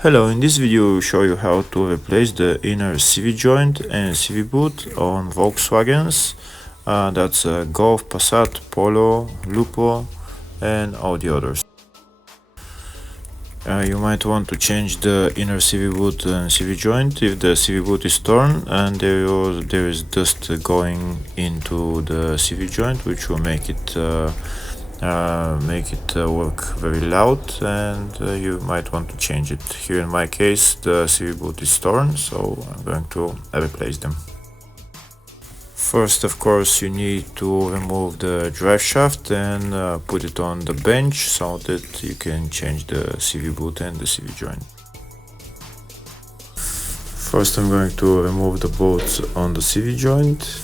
Hello, in this video we'll show you how to replace the inner CV joint and CV boot on Volkswagens. That's Golf, Passat, Polo, Lupo and all the others. You might want to change the inner CV boot and CV joint if the CV boot is torn and there is dust going into the CV joint, which will make it work very loud, and you might want to change it. Here in my case the CV boot is torn, so I'm going to replace them. First, of course, you need to remove the drive shaft and put it on the bench so that you can change the CV boot and the CV joint. First I'm going to remove the bolts on the CV joint.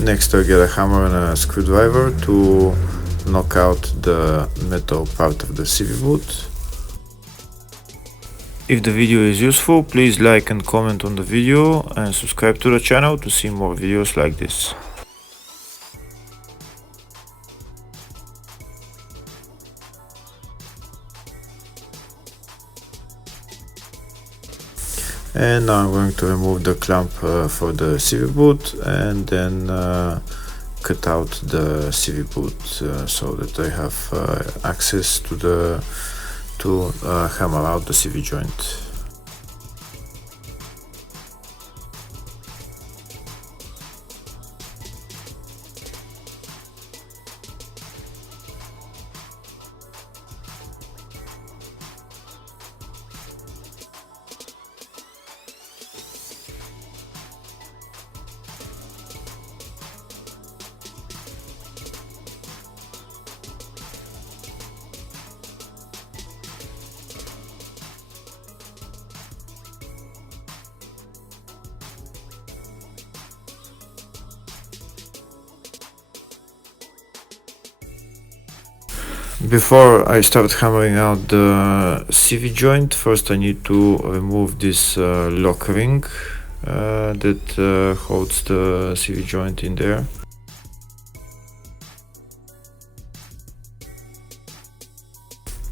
Next I'll get a hammer and a screwdriver to knock out the metal part of the CV boot. If the video is useful, please like and comment on the video and subscribe to the channel to see more videos like this. And now I'm going to remove the clamp for the CV boot and then cut out the CV boot so that I have access to hammer out the CV joint. Before I start hammering out the CV joint, first I need to remove this lock ring that holds the CV joint in there.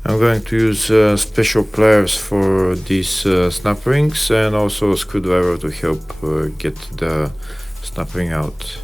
I'm going to use special pliers for these snap rings and also a screwdriver to help get the snap ring out.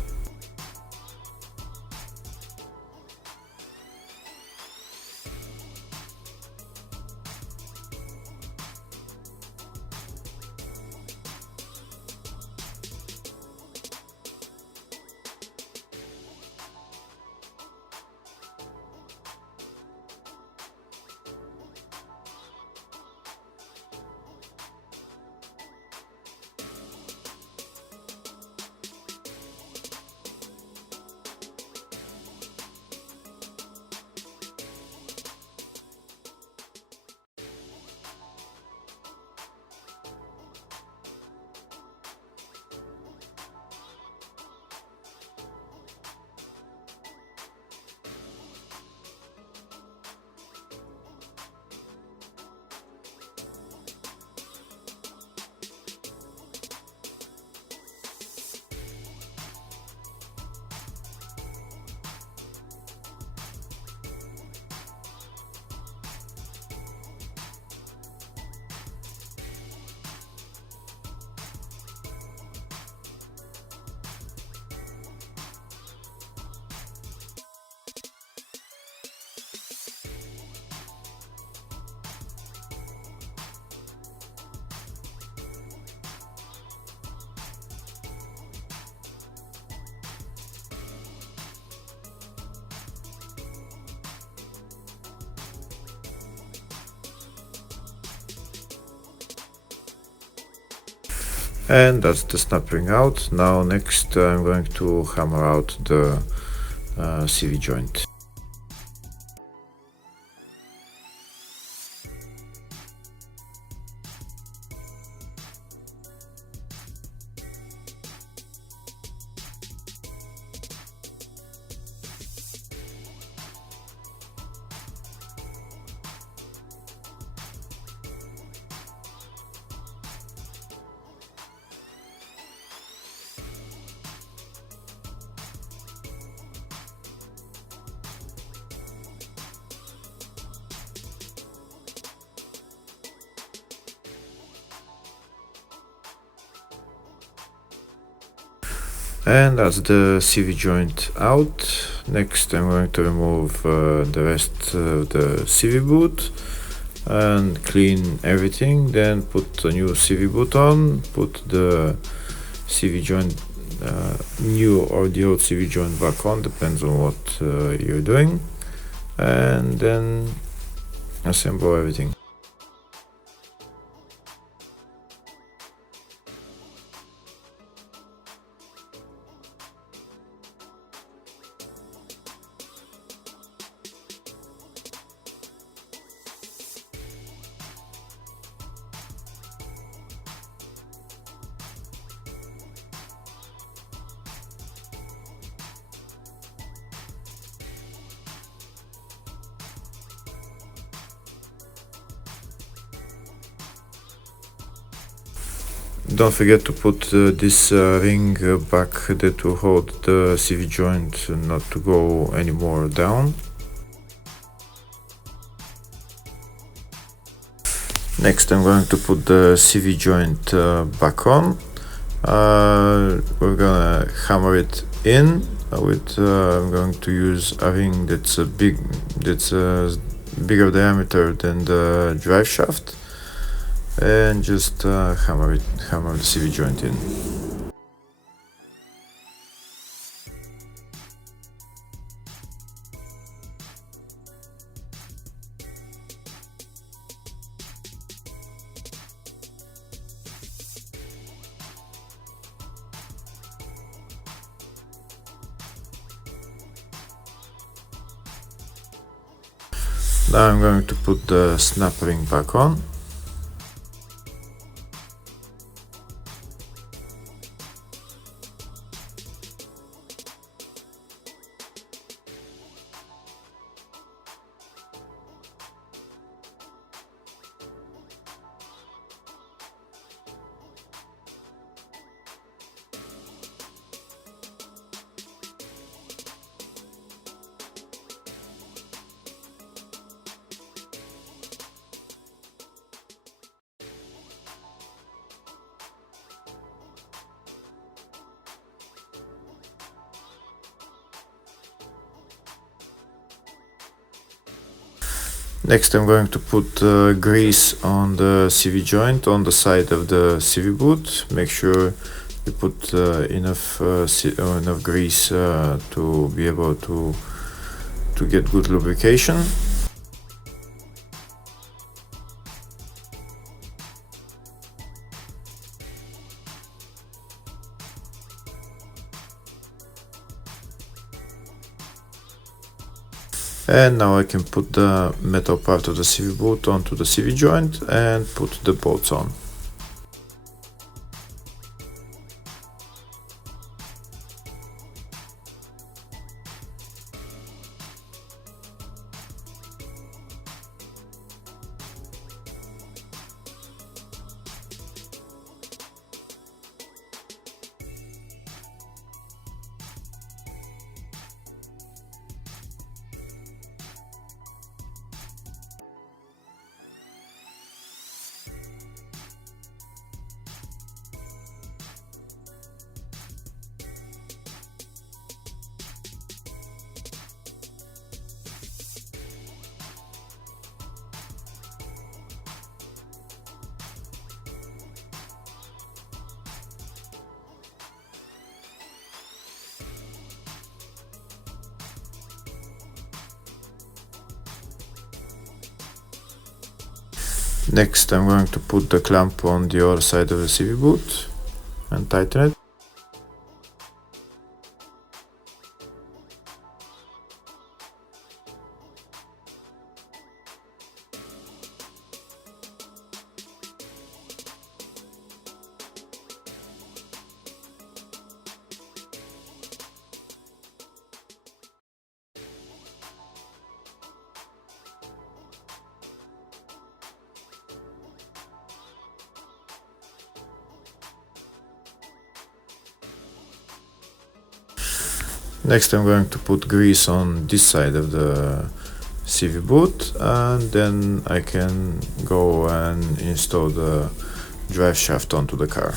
And that's the snap ring out. Now next I'm going to hammer out the CV joint. And that's the CV joint out. Next I'm going to remove the rest of the CV boot and clean everything, then put a new CV boot on, put the CV joint, new or the old CV joint back on, depends on what you're doing, and then assemble everything. Don't forget to put this ring back that will hold the CV joint not to go any more down. Next I'm going to put the CV joint back on. We're gonna hammer it in with I'm going to use a ring that's bigger diameter than the drive shaft, and just hammer the CV joint in. Now I'm going to put the snap ring back on. Next I'm going to put grease on the CV joint on the side of the CV boot. Make sure you put enough grease to be able to get good lubrication. And now I can put the metal part of the CV boot onto the CV joint and put the bolts on. Next I'm going to put the clamp on the other side of the CV boot and tighten it. Next I'm going to put grease on this side of the CV boot, and then I can go and install the drive shaft onto the car.